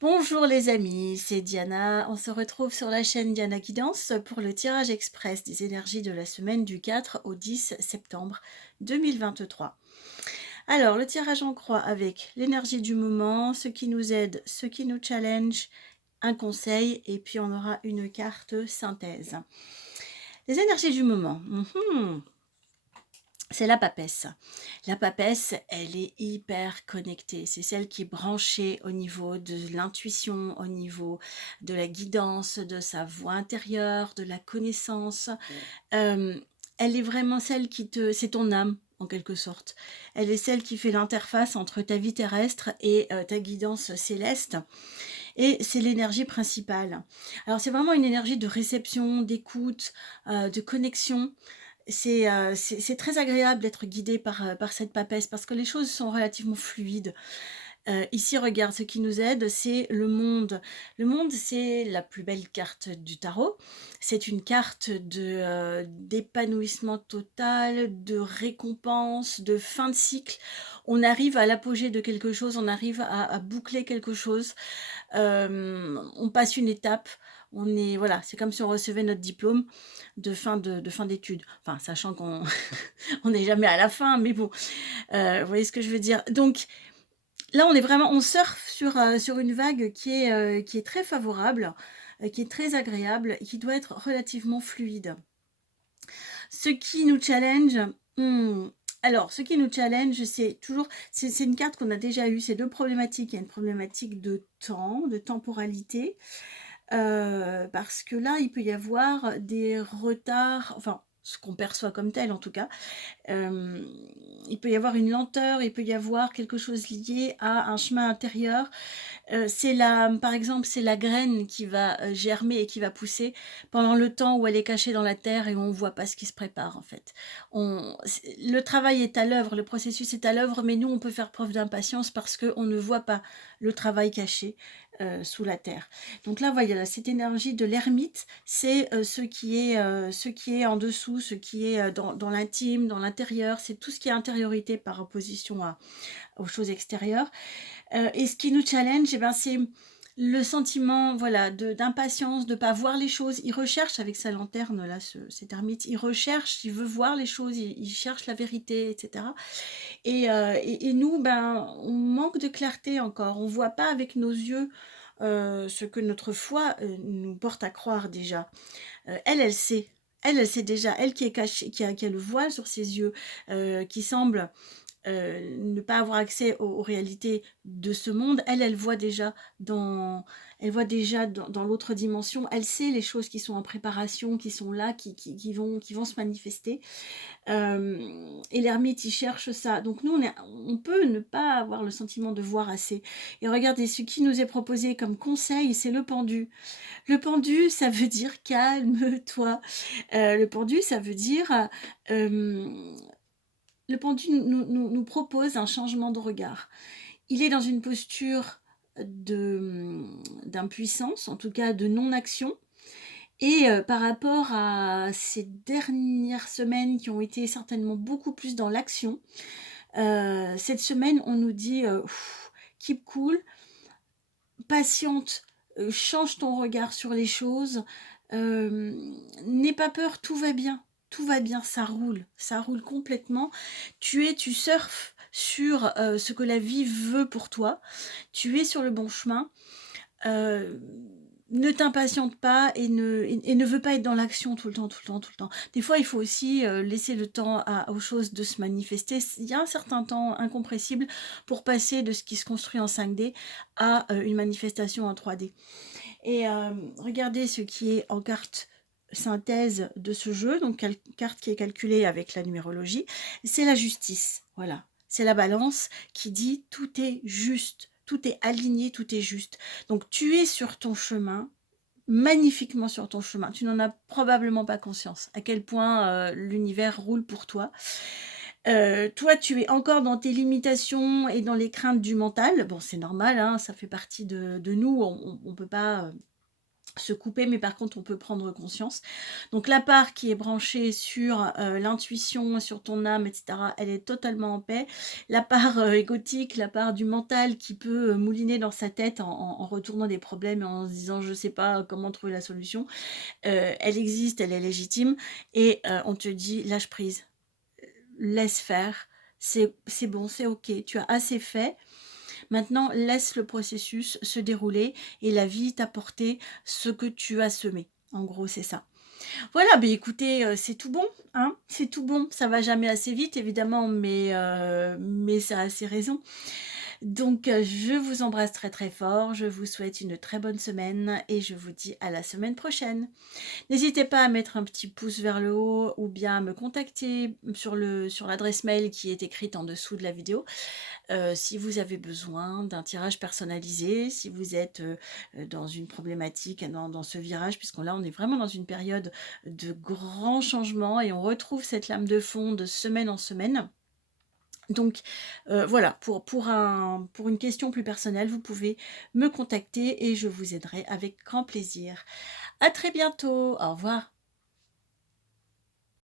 Bonjour les amis, c'est Diana. On se retrouve sur la chaîne Diana Guidance pour le tirage express des énergies de la semaine du 4 au 10 septembre 2023. Alors, le tirage en croix avec l'énergie du moment, ce qui nous aide, ce qui nous challenge, un conseil et puis on aura une carte synthèse. Les énergies du moment. C'est la papesse. La papesse, elle est hyper connectée. C'est celle qui est branchée au niveau de l'intuition, au niveau de la guidance, de sa voix intérieure, de la connaissance. Euh, Elle est vraiment celle qui te... C'est ton âme, en quelque sorte. Elle est celle qui fait l'interface entre ta vie terrestre et ta guidance céleste. Et c'est l'énergie principale. Alors, c'est vraiment une énergie de réception, d'écoute, de connexion. C'est très agréable d'être guidé par cette papesse parce que les choses sont relativement fluides. Ici, regarde, ce qui nous aide, c'est le monde. Le monde, c'est la plus belle carte du tarot. C'est une carte d'épanouissement total, de récompense, de fin de cycle. On arrive à l'apogée de quelque chose, on arrive à boucler quelque chose. On passe une étape. Voilà, c'est comme si on recevait notre diplôme de fin d'études. Enfin, sachant qu'on on n'est jamais à la fin, mais bon, vous voyez ce que je veux dire. Donc, là, on surfe sur une vague qui est très favorable, qui est très agréable, et qui doit être relativement fluide. Ce qui nous challenge, alors, ce qui nous challenge, c'est une carte qu'on a déjà eue, c'est deux problématiques. Il y a une problématique de temps, de temporalité, parce que là, il peut y avoir des retards, enfin, ce qu'on perçoit comme tel en tout cas, il peut y avoir une lenteur, il peut y avoir quelque chose lié à un chemin intérieur. Par exemple, c'est la graine qui va germer et qui va pousser pendant le temps où elle est cachée dans la terre et où on ne voit pas ce qui se prépare en fait. Le travail est à l'œuvre, le processus est à l'œuvre, mais nous, on peut faire preuve d'impatience parce qu'on ne voit pas le travail caché sous la terre. Donc là, voilà, cette énergie de l'ermite, c'est ce qui est en dessous, ce qui est dans l'intime, dans l'intérieur, c'est tout ce qui est intériorité par opposition aux choses extérieures. Et ce qui nous challenge, eh ben, c'est le sentiment voilà, d'impatience, de ne pas voir les choses. Il recherche avec sa lanterne, là, cet ermite, il recherche, il veut voir les choses, il cherche la vérité, etc. Et nous, ben, on manque de clarté encore. On ne voit pas avec nos yeux ce que notre foi nous porte à croire déjà. Elle sait. Elle sait déjà, elle qui est cachée, qui a le voile sur ses yeux, qui semble ne pas avoir accès aux réalités de ce monde, elle voit déjà dans l'autre dimension, elle sait les choses qui sont en préparation, qui sont là, qui vont se manifester. Et l'ermite, il cherche ça. Donc nous, on peut ne pas avoir le sentiment de voir assez. Et regardez, ce qui nous est proposé comme conseil, c'est le pendu. Le pendu, ça veut dire calme-toi. Le pendu, ça veut dire... le pendu nous propose un changement de regard. Il est dans une posture d'impuissance, en tout cas de non-action. Et par rapport à ces dernières semaines qui ont été certainement beaucoup plus dans l'action, cette semaine, on nous dit keep cool, patiente, change ton regard sur les choses, n'aie pas peur, tout va bien. Tout va bien, ça roule complètement. Tu surfes sur ce que la vie veut pour toi. Tu es sur le bon chemin. Ne t'impatiente pas et ne veux pas être dans l'action tout le temps, tout le temps, tout le temps. Des fois, il faut aussi laisser le temps aux choses de se manifester. Il y a un certain temps incompressible pour passer de ce qui se construit en 5D à une manifestation en 3D. Et regardez ce qui est en carte synthèse de ce jeu, donc carte qui est calculée avec la numérologie, c'est la justice, voilà. C'est la balance qui dit tout est juste, tout est aligné, tout est juste. Donc tu es sur ton chemin, magnifiquement sur ton chemin. Tu n'en as probablement pas conscience à quel point l'univers roule pour toi. Toi, tu es encore dans tes limitations et dans les craintes du mental. Bon, c'est normal, hein, ça fait partie de nous. On peut pas se couper, mais par contre, on peut prendre conscience. Donc la part qui est branchée sur, l'intuition, sur ton âme et cetera, elle est totalement en paix. La part, égotique, la part du mental qui peut, mouliner dans sa tête en retournant des problèmes et en se disant: «Je sais pas comment trouver la solution», elle existe, elle est légitime et on te dit: «Lâche prise, laisse faire, c'est bon, c'est OK, tu as assez fait. Maintenant, laisse le processus se dérouler et la vie t'apporter ce que tu as semé». En gros, c'est ça. Voilà, beh, écoutez, c'est tout bon, hein, c'est tout bon. Ça va jamais assez vite évidemment, mais ça a ses raisons. Donc, je vous embrasse très, très fort. Je vous souhaite une très bonne semaine et je vous dis à la semaine prochaine. N'hésitez pas à mettre un petit pouce vers le haut ou bien à me contacter sur l'adresse mail qui est écrite en dessous de la vidéo. Si vous avez besoin d'un tirage personnalisé, si vous êtes, dans une problématique dans ce virage, puisque là, on est vraiment dans une période de grands changements et on retrouve cette lame de fond de semaine en semaine. Donc, voilà, pour une question plus personnelle, vous pouvez me contacter et je vous aiderai avec grand plaisir. À très bientôt, au revoir.